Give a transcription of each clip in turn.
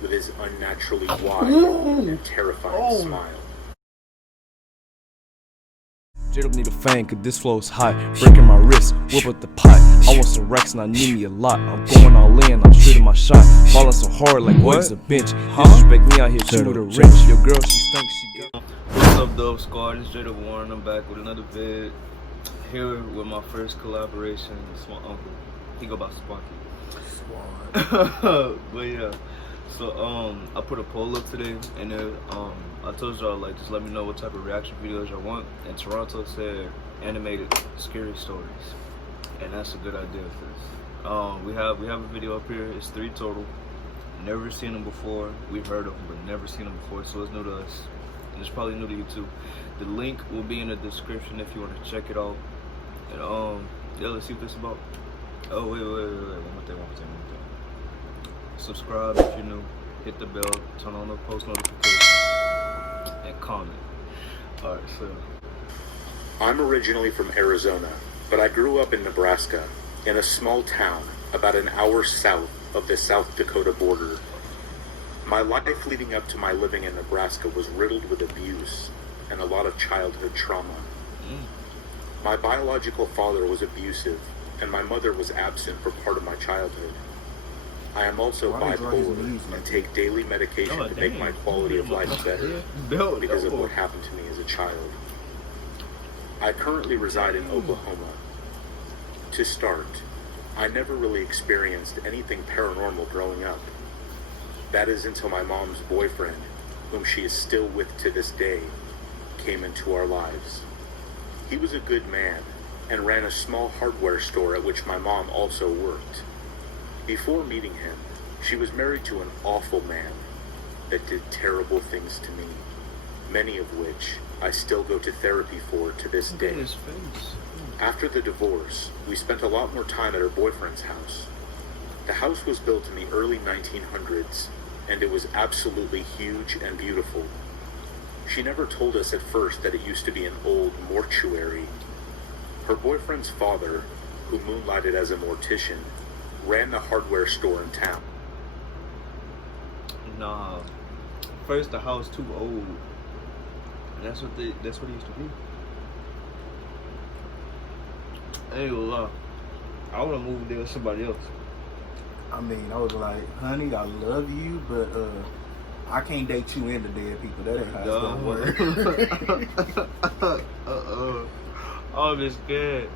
with his unnaturally wide and terrifying smile. J don't need a fan, cause this flow's hot. Breaking my wrist, whip up the pot. I want some racks and I need me a lot. I'm going all in, I'm shooting my shot. Falling so hard like what's a bench. Disrespect me out here too with a wrench. Your girl, she stinks, she got. What's up, Dope Squad? It's J Warren. I'm back with another vid. Here with my first collaboration. It's my uncle. He go by Sparky. But yeah. So I put a poll up today, and then I told y'all, like, just let me know what type of reaction videos y'all want. And Toronto said animated scary stories, and that's a good idea for this. We have a video up here. It's 3 total. Never seen them before. We've heard of them, but never seen them before. So it's new to us, and it's probably new to you too. The link will be in the description if you want to check it out. And yeah, let's see what this is about. Oh wait, one more thing. Subscribe if you're new, hit the bell, turn on the post notifications, and comment. Alright, so. I'm originally from Arizona, but I grew up in Nebraska, in a small town about an hour south of the South Dakota border. My life leading up to my living in Nebraska was riddled with abuse and a lot of childhood trauma. My biological father was abusive, and my mother was absent for part of my childhood. I am also bipolar and take daily medication to make my quality of life better because of what happened to me as a child. I currently reside in Oklahoma. To start, I never really experienced anything paranormal growing up. That is until my mom's boyfriend, whom she is still with to this day, came into our lives. He was a good man and ran a small hardware store at which my mom also worked. Before meeting him, she was married to an awful man that did terrible things to me, many of which I still go to therapy for to this day. After the divorce, we spent a lot more time at her boyfriend's house. The house was built in the early 1900s, and it was absolutely huge and beautiful. She never told us at first that it used to be an old mortuary. Her boyfriend's father, who moonlighted as a mortician, ran the hardware store in town. Nah, first the house too old. That's what it used to be. I ain't gonna lie, I wanna move there with somebody else. I mean, I was like, honey, I love you, but I can't date you into dead people. That ain't how it's gonna work. I'm just scared.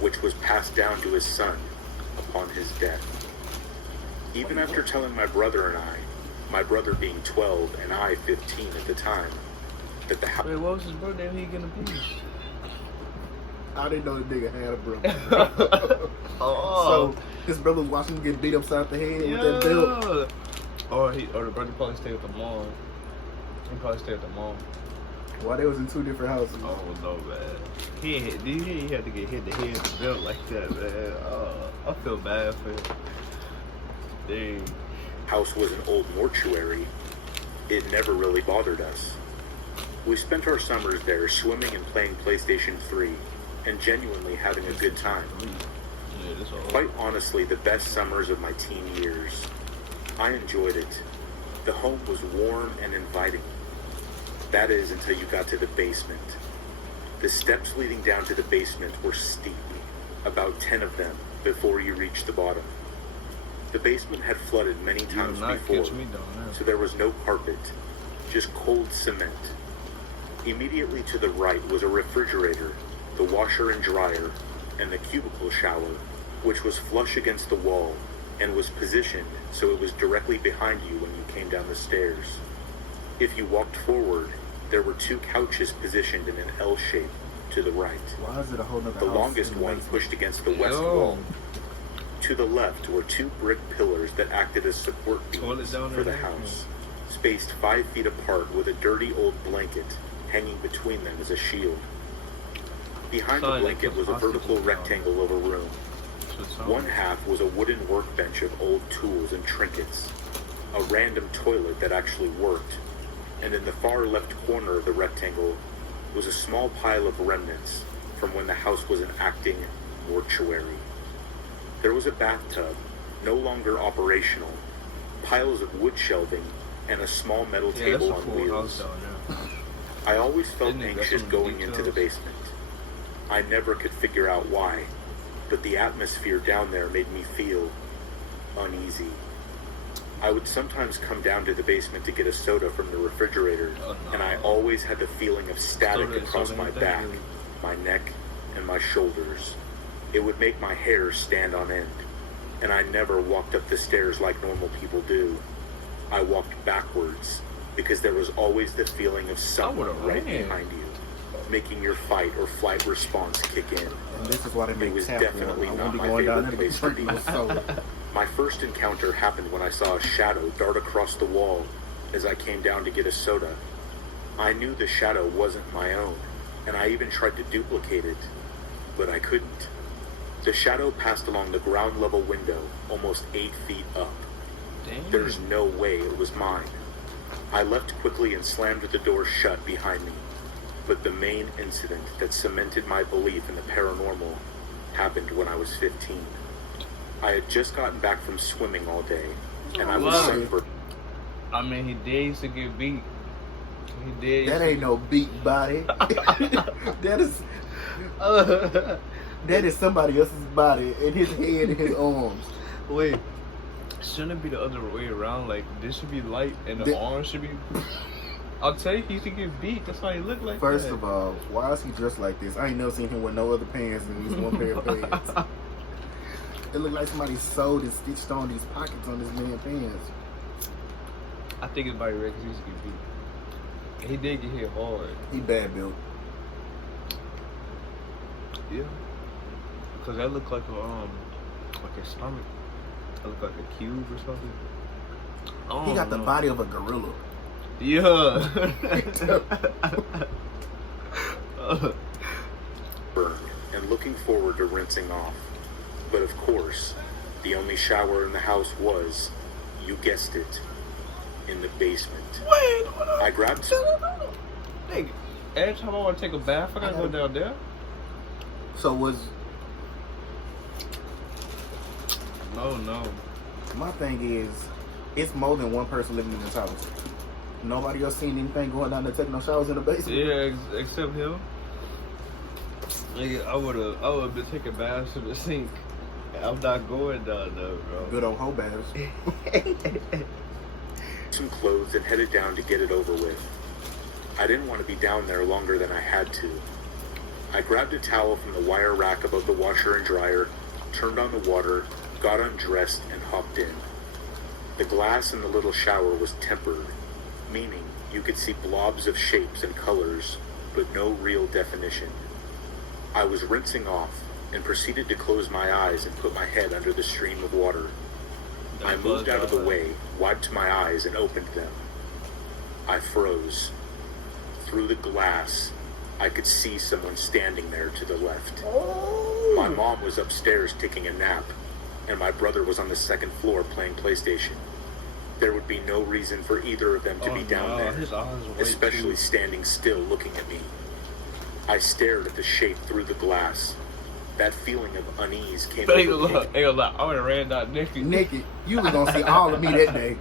Which was passed down to his son upon his death. Even after telling my brother and I, my brother being 12 and I 15 at the time, that the house... Wait, what was his birthday and he getting a piece? I didn't know the nigga had a brother. So his brother was watching him get beat upside the head with that belt. Or the brother probably stayed with the mom. He probably stayed with the mom. Why they was in 2 different houses? Oh no, man. He had to get hit the head with the belt like that, man. I feel bad for him. Dang. House was an old mortuary. It never really bothered us. We spent our summers there swimming and playing PlayStation 3 and genuinely having a good time. Quite honestly, the best summers of my teen years. I enjoyed it. The home was warm and inviting. That is until you got to the basement. The steps leading down to the basement were steep, about 10 of them before you reached the bottom. The basement had flooded many times before, so there was no carpet, just cold cement. Immediately to the right was a refrigerator, the washer and dryer, and the cubicle shower, which was flush against the wall and was positioned so it was directly behind you when you came down the stairs. If you walked forward, there were 2 couches positioned in an L shape to the right. Why is it a whole nother The house longest in the one basement? pushed against the west wall. To the left were 2 brick pillars that acted as support beams for the house, spaced 5 feet apart with a dirty old blanket hanging between them as a shield. Behind the blanket was a vertical rectangle of a room. One half was a wooden workbench of old tools and trinkets, a random toilet that actually worked, and in the far left corner of the rectangle was a small pile of remnants from when the house was an acting mortuary. There was a bathtub, no longer operational, piles of wood shelving, and a small metal Yeah, that's table a on cool house wheels. down there. I always felt Isn't it? Got anxious some going into the details. basement. I never could figure out why, but the atmosphere down there made me feel uneasy. I would sometimes come down to the basement to get a soda from the refrigerator, Oh, no. and I always had the feeling of static Soda- across soda my ain't that back, good. my neck, and my shoulders. It would make my hair stand on end, and I never walked up the stairs like normal people do. I walked backwards, because there was always the feeling of someone would've right ran. behind you, making your fight or flight response kick in. And this is why they make was tap definitely water. I not won't be my going down favorite there to place to drink be. no soda. My first encounter happened when I saw a shadow dart across the wall as I came down to get a soda. I knew the shadow wasn't my own, and I even tried to duplicate it, but I couldn't. The shadow passed along the ground level window, almost 8 feet up. Damn. There's no way it was mine. I left quickly and slammed the door shut behind me. But the main incident that cemented my belief in the paranormal happened when I was 15. I had just gotten back from swimming all day, and I was Wow. sunburned. I mean, he did used to get beat. He did. That ain't no beat body. that is somebody else's body and his head and his arms. Wait. Shouldn't it be the other way around? Like, this should be light and the The- arm should be. I'll tell you, he used to get beat. That's why he looked like First that. of all, why is he dressed like this? I ain't never seen him with no other pants than these one pair of pants. It looked like somebody sewed and stitched on these pockets on this man's pants. I think it's by Rex. He used to get beat. He did get hit hard. He bad built. Yeah. Cause that looked like a stomach. That looked like a cube or something. I He don't got the know. body of a gorilla. Yeah. burned and looking forward to rinsing off. But of course, the only shower in the house was, you guessed it, in the basement. Wait, hold on. I grabbed Nigga, every time I want to take a bath, I gotta go down there. So was No. my thing is, it's more than one person living in this house. Nobody else seen anything going down there taking no showers in the basement. Yeah, except him. Nigga, I would've been taking baths in the sink. I'm not going down there, bro. Good old hoe baths. some clothes and headed down to get it over with. I didn't want to be down there longer than I had to. I grabbed a towel from the wire rack above the washer and dryer, turned on the water, got undressed, and hopped in. The glass in the little shower was tempered, meaning you could see blobs of shapes and colors, but no real definition. I was rinsing off and proceeded to close my eyes and put my head under the stream of water. I moved out of the way, wiped my eyes, and opened them. I froze. Through the glass, I could see someone standing there to the left. My mom was upstairs taking a nap, and my brother was on the second floor playing PlayStation. There would be no reason for either of them to be down there, His eyes are way especially too- standing still looking at me. I stared at the shape through the glass. That feeling of unease came But ain't over gonna me. lie, I would've ran out naked. Naked. You was gonna see all of me that day.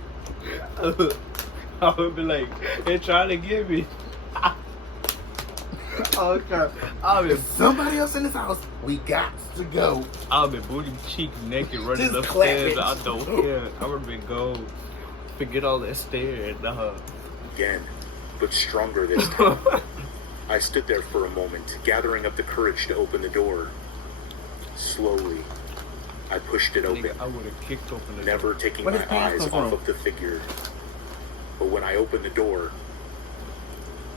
I would be like, they're trying to get me. Oh God. I've been, Somebody else in this house. We got to go. I've been booty cheek naked running Just clap upstairs. it. I don't care. I would've been gone. Forget all that staring. Again, but stronger this time. I stood there for a moment, gathering up the courage to open the door. Slowly, I pushed it open, Nigga, I would've kicked open the never door. taking Where my did pants eyes come off from? of the figure. But when I opened the door,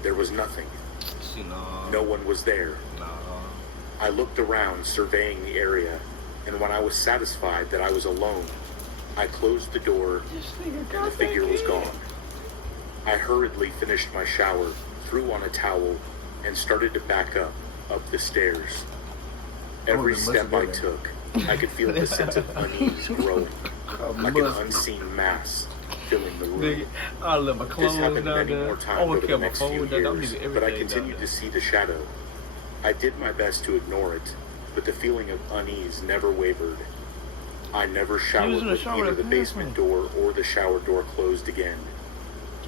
there was nothing. See, nah. No one was there. Nah. I looked around, surveying the area, and when I was satisfied that I was alone, I closed the door and the figure was gone. I hurriedly finished my shower, threw on a towel, and started to back up the stairs. Every Oh, the step I mustard took, I could feel the sense of unease growing, like an unseen mass filling the room. Nigga, I left my This clothes down happened many there. more I times would over kept the my next few phone down. I'm years, leaving but I everything down continued there. to see the shadow. I did my best to ignore it, but the feeling of unease never wavered. I never was showered in the with shower either at the the basement door or the shower door closed again.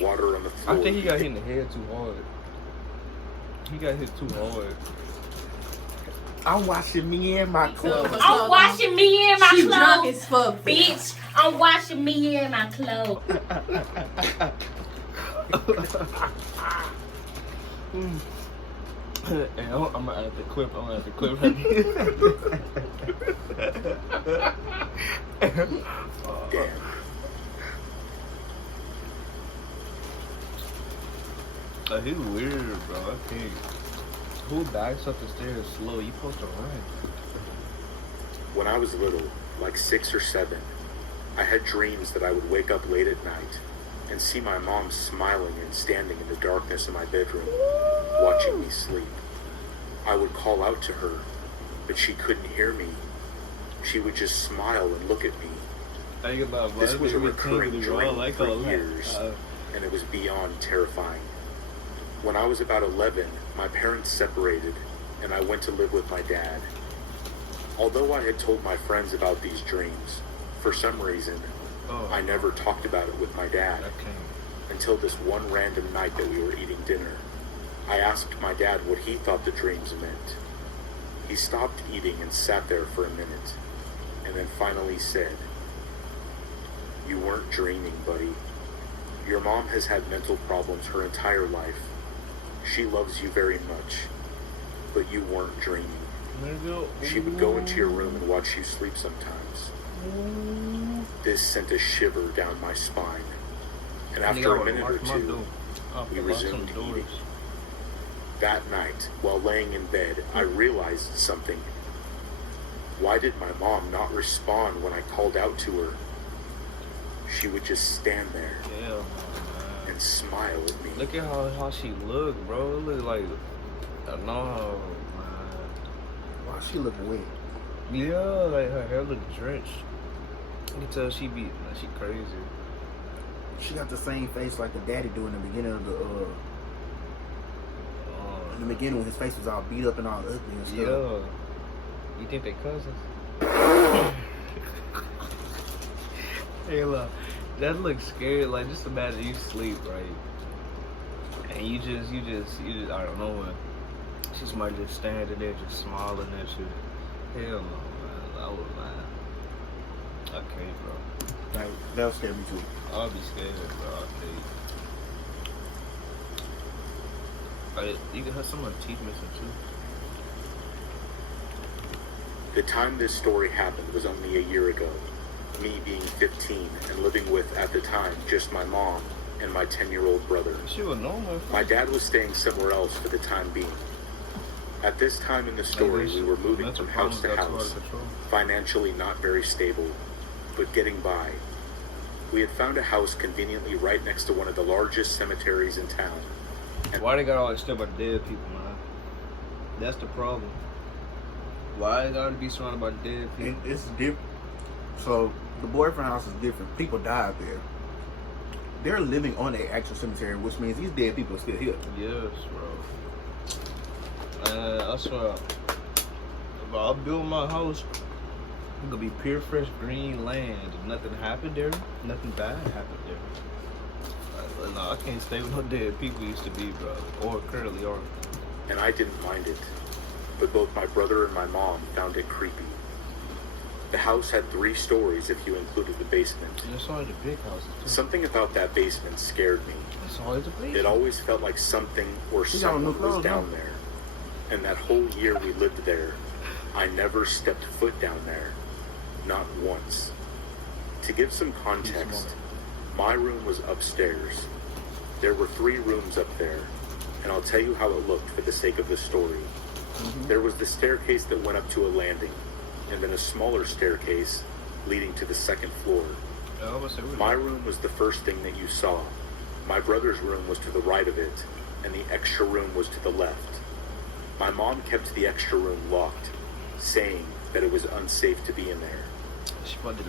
Water on the floor. I think he got hit in the head too hard. He got hit too hard. I'm washing me and my clothes. I'm washing me and my She drunk clothes. as fuck, Bitch, I'm washing me and my clothes. And I'm gonna add the clip. Damn. He's weird, bro. I can't. Who backs up the stairs slow? You supposed to run. When I was little, like 6 or 7, I had dreams that I would wake up late at night and see my mom smiling and standing in the darkness of my bedroom, watching me sleep. I would call out to her, but she couldn't hear me. She would just smile and look at me. This was a recurring dream for years, and it was beyond terrifying. When I was about 11, my parents separated, and I went to live with my dad. Although I had told my friends about these dreams, for some reason, I never talked about it with my dad. Until this one random night that we were eating dinner. I asked my dad what he thought the dreams meant. He stopped eating and sat there for a minute, and then finally said, "You weren't dreaming, buddy. Your mom has had mental problems her entire life. She loves you very much, but you weren't dreaming. She would go into your room and watch you sleep sometimes." This sent a shiver down my spine, and after a minute or two, we resumed eating. That night, while laying in bed, I realized something. Why did my mom not respond when I called out to her? She would just stand there and smile at me. Look at how she look, bro. It look like no, man. Why she look wet? Yeah, like her hair look drenched. You can tell she crazy. She got the same face like the daddy do in the beginning of the in the beginning when his face was all beat up and all ugly and stuff. Yeah. You think they cousins? Hey, look, that looks scary. Like, just imagine you sleep, right? And you just, I don't know what. She might just standing there, just smiling at you. Hell no, man. I would, man. I can't, bro. Like, that'll scare me too. I'll be scared, bro. I can't. You can have someone's teeth missing too. The time this story happened was only a year ago, me being 15 and living with, at the time, just my mom and my 10-year-old brother. She was normal. My dad was staying somewhere else for the time being. At this time in the story, we were moving from house to house, financially not very stable, but getting by. We had found a house conveniently right next to one of the largest cemeteries in town. And why they got all this stuff about dead people, man? That's the problem. Why they gotta be surrounded by dead people? It's different. So the boyfriend house is different. People died there. They're living on the actual cemetery, which means these dead people are still here. Yes, bro. I swear, if I build my house, it's gonna be pure, fresh, green land. Nothing happened there. Nothing bad happened there. No, I can't stay with no dead people used to be, bro, or currently are. And I didn't mind it, but both my brother and my mom found it creepy. The house had 3 stories if you included the basement. That's always the big houses too. Something about that basement scared me. That's always the basement. It always felt like something or someone was down there. And that whole year we lived there, I never stepped foot down there. Not once. To give some context, my room was upstairs. There were 3 rooms up there, and I'll tell you how it looked for the sake of the story. There was the staircase that went up to a landing, and then a smaller staircase leading to the 2nd floor. My room was the first thing that you saw. My brother's room was to the right of it, and the extra room was to the left. My mom kept the extra room locked, saying that it was unsafe to be in there.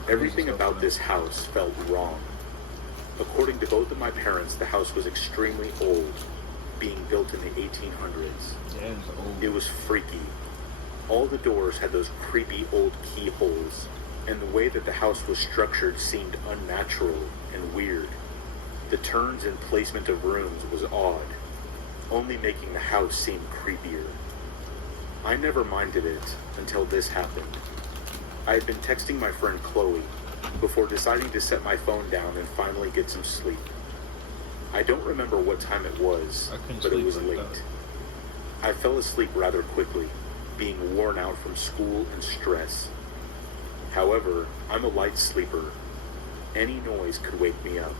Everything about this house felt wrong. According to both of my parents, the house was extremely old, being built in the 1800s. It was freaky. All the doors had those creepy old keyholes, and the way that the house was structured seemed unnatural and weird. The turns and placement of rooms was odd, only making the house seem creepier. I never minded it until this happened. I had been texting my friend Chloe before deciding to set my phone down and finally get some sleep. I don't remember what time it was, but it was late. I fell asleep rather quickly, being worn out from school and stress. However, I'm a light sleeper. Any noise could wake me up.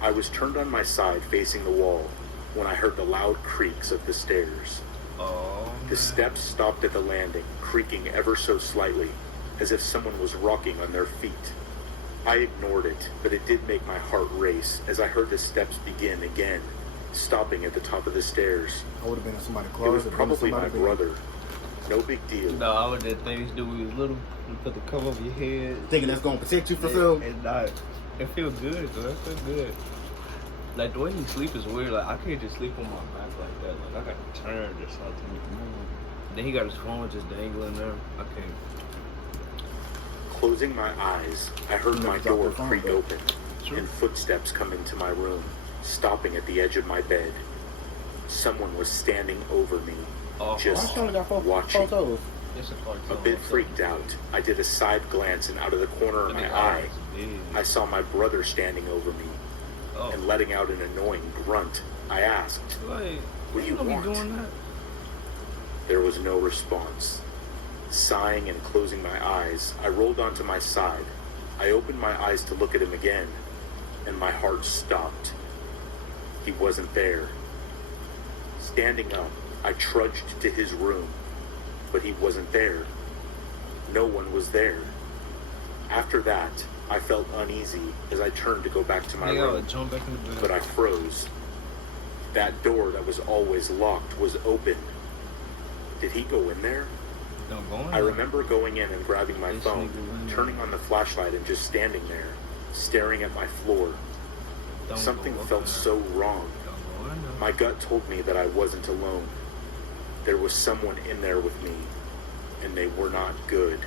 I was turned on my side facing the wall when I heard the loud creaks of the stairs. The steps stopped at the landing, creaking ever so slightly, as if someone was rocking on their feet. I ignored it, but it did make my heart race as I heard the steps begin again, stopping at the top of the stairs. I would have been in somebody's It closet. was probably my brother. No big deal. No, I would have things do when you was little. You put the cover over your head. Thinking that's gonna protect you for something. And not. It feels good, though. It feels good. Like, the way you sleep is weird. Like, I can't just sleep on my back like that. Like, I got to turn or something. Then he got his phone just dangling there. I can't. Closing my eyes, I heard my door creak open Sure. and footsteps come into my room, stopping at the edge of my bed. Someone was standing over me, Oh, just I only got watching. photos. it's a A cartoon. bit freaked out, I did a side glance, and out of the corner of my eye, I saw my brother standing over me, Oh. and letting out an annoying grunt. I asked, Like, "What do you don't want?" be doing that. There was no response. Sighing and closing my eyes, I rolled onto my side. I opened my eyes to look at him again, and my heart stopped. He wasn't there. Standing up, I trudged to his room, but he wasn't there. No one was there. After that, I felt uneasy as I turned to go back to my Nigga, I room, would jump back in the bed. but I froze. That door that was always locked was open. Did he go in there? Don't go in I there. remember going in and grabbing my This phone, nigga went in. turning on the flashlight and just standing there, staring at my floor. Don't Something go up felt there. so wrong. Don't go in there. My gut told me that I wasn't alone. There was someone in there with me, and they were not good.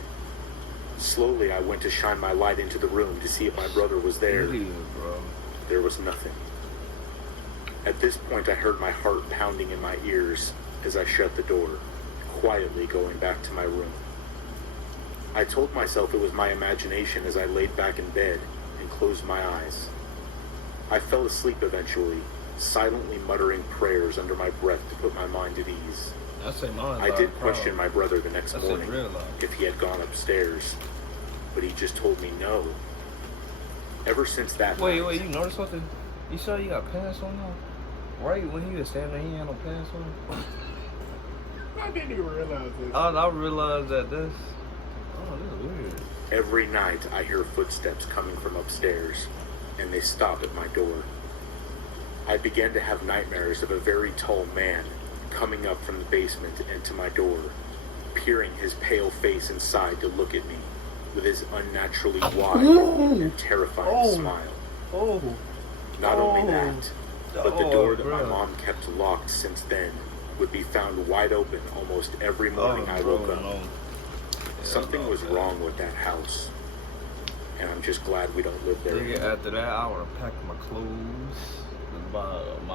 Slowly, I went to shine my light into the room to see if my brother was there. Idiot, bro. There was nothing. At this point, I heard my heart pounding in my ears as I shut the door, quietly going back to my room. I told myself it was my imagination as I laid back in bed and closed my eyes. I fell asleep eventually, silently muttering prayers under my breath to put my mind at ease. I say mine. I did question my brother the next That's morning real life. if he had gone upstairs, but he just told me no. Ever since that Wait, night, you noticed something? You saw you got pants on now? Right when he was standing there, he had no pants on. I didn't even realize this. I realized that this. Oh, this is weird. every night I hear footsteps coming from upstairs, and they stop at my door. I began to have nightmares of a very tall man coming up from the basement into my door, peering his pale face inside to look at me with his unnaturally wide and terrifying smile. Oh. Not only that, but the door that my bro. mom kept locked since then would be found wide open almost every morning I woke up. No. Something was wrong with that house, and I'm just glad we don't live there Nigga, anymore. after that, I would have packed my clothes,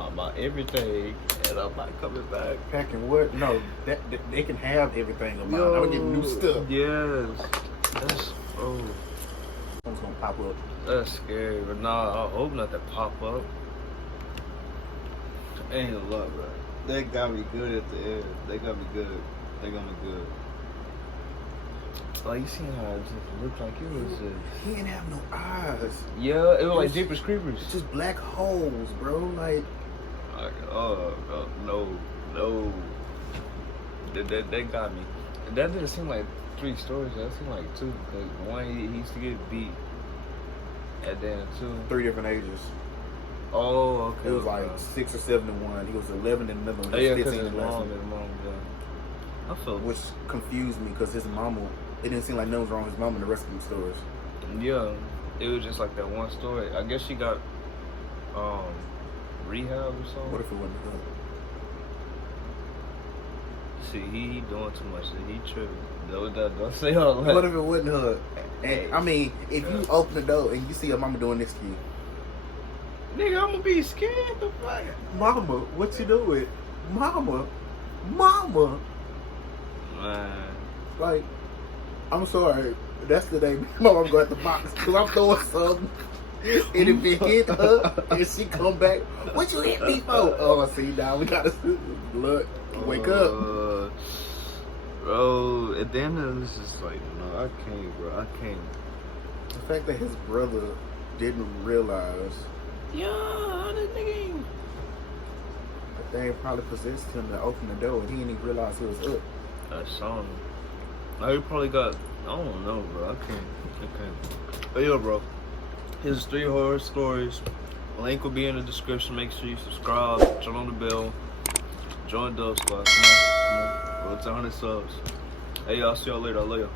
my everything, and I'm not coming back. Packing what? No, that they can have everything of mine. I would get new stuff. Yes. That's, oh, Someone's gonna pop up. that's scary. But nah, I hope not to pop up. Ain't a lot, bro. They got me good at the end. They got me good. They got me good. Like, you seen how it just looked like it was just... He didn't have no eyes. Yeah, it was like Jeepers Creepers. It's just black holes, bro. Like, Like, no. They got me. That didn't seem like 3 stories. That seemed like 2. Because one, he used to get beat. And then 2. 3 different ages. Oh, okay. It was like 6 or 7 in one. He was 11 in the middle. Oh, He yeah, was because 15 his in the last mom, one. yeah. I felt... Which confused me because his mama, it didn't seem like nothing was wrong with his mom in the rest of these stories. Yeah, it was just like that one story. I guess she got rehab or something. What if it wasn't good? See, he doing too much. He tripping. Don't say all that. What if it wasn't her? And, I mean, if you open the door and you see your mama doing this to you, Nigga, I'm gonna be scared. The fuck? mama, what you doing? Mama, mama. Man. Like, I'm sorry. That's the day my mama go at the box because I'm throwing something. And if it hit her and she come back, what you hit me for? Oh, see, now we gotta look, wake up. Bro, and then it was just like, no, I can't, bro. I can't. The fact that his brother didn't realize Yeah, this nigga. that they probably possessed him to open the door and he didn't even realize it was up. That song. Like, he probably got, I don't know, bro. I can't. But yo, bro. Here's 3 horror stories. Link will be in the description. Make sure you subscribe, turn on the bell, join Dove Squad. Come on. Roll to 100 subs. Hey, y'all, see y'all later. I love y'all.